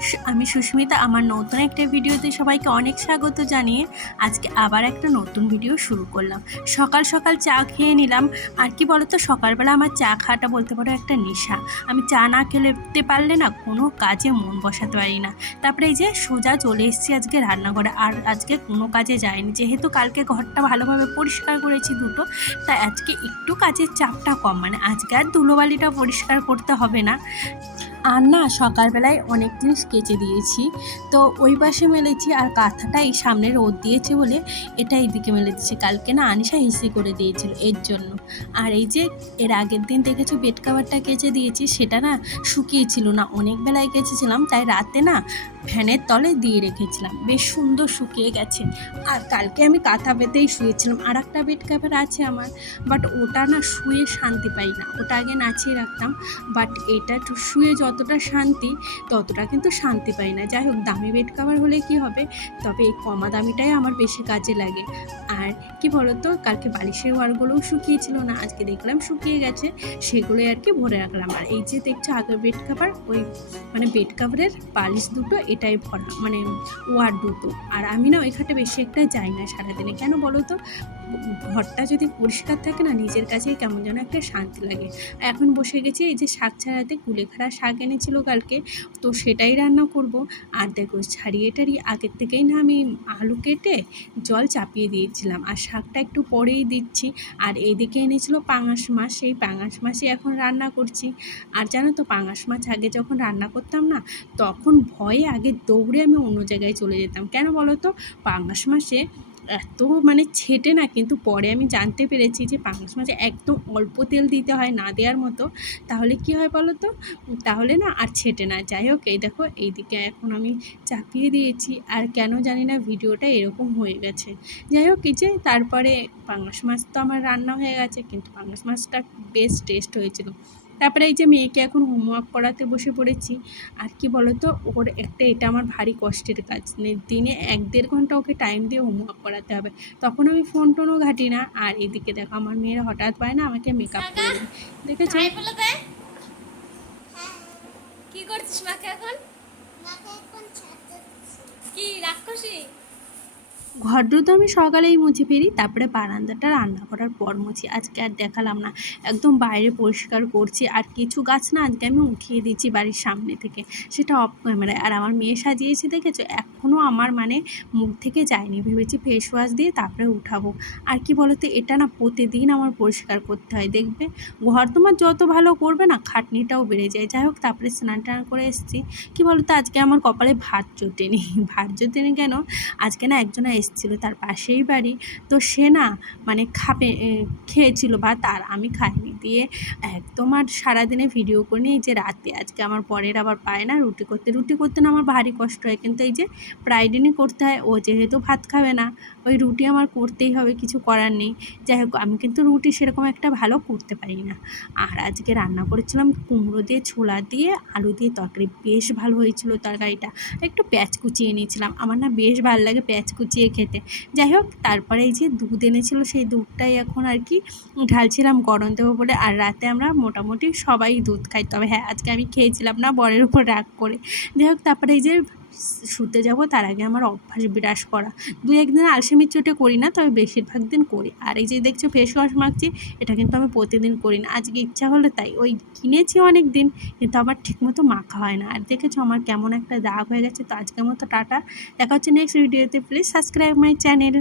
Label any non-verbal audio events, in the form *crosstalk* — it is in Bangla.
সু- আমি সুস্মিতা, আমার নতুন একটা ভিডিওতে সবাইকে অনেক স্বাগত জানিয়ে আজকে আবার একটা নতুন ভিডিও শুরু করলাম। সকাল সকাল চা খেয়ে নিলাম। আর কি বলতো, সকালবেলা আমার চা খাওয়াটা বলতে পারো একটা নেশা। আমি চা না খেতে পারলে না কোনো কাজে মন বসাতে পারি না। তারপরে এই যে সোজা চলে এসেছি আজকে রান্নাঘরে। আর আজকে কোনো কাজে যায়নি যেহেতু কালকে ঘরটা ভালোভাবে পরিষ্কার করেছি দুটো তাই আজকে একটু কাজের চাপটা কম। মানে আজকে আর ধুলোবালিটা পরিষ্কার করতে হবে না। আর না, সকালবেলায় অনেক জিনিস কেচে দিয়েছি। তো ওই পাশে মেলেছি আর কাঁথাটা এই সামনে রোদ দিয়েছে বলে এটা এইদিকে মেলে দিচ্ছি কালকে না আনিশা হিসি করে দিয়েছিল এর জন্য। আর এই যে এর আগের দিন দেখেছ বেড কাভারটা কেচে দিয়েছি, সেটা না শুকিয়েছিল না। অনেক বেলায় কেচেছিলাম, তাই রাতে না ফ্যানের তলে দিয়ে রেখেছিলাম। বেশ সুন্দর শুকিয়ে গেছে। আর কালকে আমি কাঁথা পেতেই শুয়েছিলাম। আর একটা বেড কাভার আছে আমার, বাট ওটা না শুয়ে শান্তি পাই না। ওটা আগে নাচিয়ে রাখতাম, বাট এটা শুয়ে যতটা শান্তি, ততটা কিন্তু শান্তি পাই না। যাই হোক, দামি বেড কাভার হলে কি হবে? তবে এই কমা দামিটাই আমার বেশি কাজে লাগে। আর কি বলতো, কালকে বালিশের ওয়ারগুলোও শুকিয়েছিল না, আজকে দেখলাম শুকিয়ে গেছে, সেগুলোই আর কি ভরে রাখলাম। আর এই যে দেখছ আগের বেড কাভার ওই মানে বেড কাভারের বালিশ দুটো, এটাই ভরা মানে ওয়ার দুটো। আর আমি না ওই খাটে বেশি একটা যাই না সারাদিনে। কেন বলো তো ঘরটা যদি পরিষ্কার থাকে না, নিজের কাছেই কেমন যেন একটা শান্তি লাগে। এখন বসে গেছি, এই যে শাক ছাড়াতে কুলেখাড়া শাক এনেছিল কালকে, তো সেটাই রান্না করব। আর দেখো, ছাড়িয়ে টাড়িয়ে আগের থেকেই না আমি আলু কেটে জল চাপিয়ে দিয়েছিলাম। আর শাকটা একটু পরেই দিচ্ছি। আর এইদিকে এনেছিল পাঙাশ মাছ, সেই পাঙাশ মাছই এখন রান্না করছি। আর জানো তো, পাঙাশ মাছ আগে যখন রান্না করতাম না, তখন ভয়ে আগে দৌড়ে আমি অন্য জায়গায় চলে যেতাম। কেন বলো তো? পাঙাশ মাছে এত মানে ছেটে না, কিন্তু পরে আমি জানতে পেরেছি যে পাঙাশ মাছে একদম অল্প তেল দিতে হয় না দেওয়ার মতো। তাহলে কি হয় বলো তো? তাহলে না আর ছেটে না। যাই হোক, এই দেখো এইদিকে এখন আমি চাপিয়ে দিয়েছি। আর কেন জানি না ভিডিওটা এরকম হয়ে গেছে। যাই হোক, এই যে তারপরে পাঙাশ মাছ তো আমার রান্না হয়ে গেছে, কিন্তু পাঙাশ মাছটা বেশ টেস্ট হয়েছিল। তারপরে এই যে মেয়েকে এখন হোমওয়ার্ক করাতে বসে পড়েছি আর কি বলতো ওর একটা এটা আমার ভারী কষ্টের কাজ। মানে দিনে এক দেড় ঘণ্টা ওকে টাইম দিয়ে হোমওয়ার্ক করাতে হবে। তখন আমি ফোন টোনও ঘাঁটি না আর এদিকে দেখো আমার মেয়েরা হঠাৎ পায় না আমাকে মেকআপ করে। দেখেছ? কি করছিস মাকে এখন? কি রাক্ষসী? ঘরটা তো আমি সকালেই মুছে ফেরি তারপরে বারান্দাটা রান্না করার পর মুছি। আজকে আর দেখালাম না, একদম বাইরে পরিষ্কার করছি, আর কিছু গাছ না আজকে আমি উঠিয়ে দিচ্ছি বাড়ির সামনে থেকে। সেটা অফ ক্যামেরায় আর আমার মেয়ে সাজিয়েছে, দেখেছ? এখনও আমার মানে মুখ থেকে যায়নি। ভেবেছি ফেস ওয়াশ দিয়ে তারপরে উঠাবো। আর কি বলতো, এটা না প্রতিদিন আমার পরিষ্কার করতে হয়, দেখবে? ঘর তোমার যত ভালো করবে না, খাটনিটাও বেড়ে যায়। যাই হোক, তারপরে স্নান টান করে এসেছি। কি বলতো, আজকে আমার কপালে ভাত জোটেনি। *laughs* ভাত জোটেনি কেন? আজকে না একজন এসেছিল তার পাশেই বাড়ি। তো সে না মানে খাবে খেয়েছিল ভাত আর আমি খাইনি। দিয়ে একদম আর সারাদিনে ভিডিও করে নিয়ে এই যে রাতে, আজকে আমার পরের আবার পায় না রুটি করতে। রুটি করতে না আমার ভারী কষ্ট হয়। কিন্তু এই যে প্রায় দিনই করতে হয়, ও যেহেতু ভাত খাবে না, ওই রুটি আমার করতেই হবে, কিছু করার নেই। যাই হোক, আমি কিন্তু রুটি সেরকম একটা ভালো করতে পারি না। আর আজকে রান্না করেছিলাম কুমড়ো দিয়ে ছোলা দিয়ে আলু দিয়ে তরকারি। বেশ ভালো হয়েছিল তরকারিটা। একটু পেঁয়াজ কুচিয়ে নিয়েছিলাম। আমার না বেশ ভালো লাগে পেঁয়াজ কুচিয়ে খেতে। যাই হোক, তারপরে এই যে দুধ এনেছিল, সেই দুধটাই এখন আর কি ঢালছিলাম গরম দেবো বলে আর রাতে আমরা মোটামুটি সবাই দুধ খাই। তবে হ্যাঁ আজকে আমি খেয়েছিলাম না, বরের উপর রাগ করে। যাই হোক, তারপরে এই যে শুতে যাব, তার আগে আমার অভ্যাস বিরাস করা। দু একদিন আলসেমির চোটে করি না, তবে বেশিরভাগ দিন করি। আর এই যে দেখছ ফেস ওয়াশ মাখছি, এটা কিন্তু আমি প্রতিদিন করি না। আজকে ইচ্ছা হলো তাই, ওই কিনেছি অনেক দিন, কিন্তু আমার ঠিকমতো মাখা হয় না। আর দেখেছ, আমার কেমন একটা দাগ হয়ে গেছে। তো আজকের মতো টাটা। দেখা হচ্ছে নেক্সট ভিডিওতে প্লিজ সাবস্ক্রাইব মাই চ্যানেল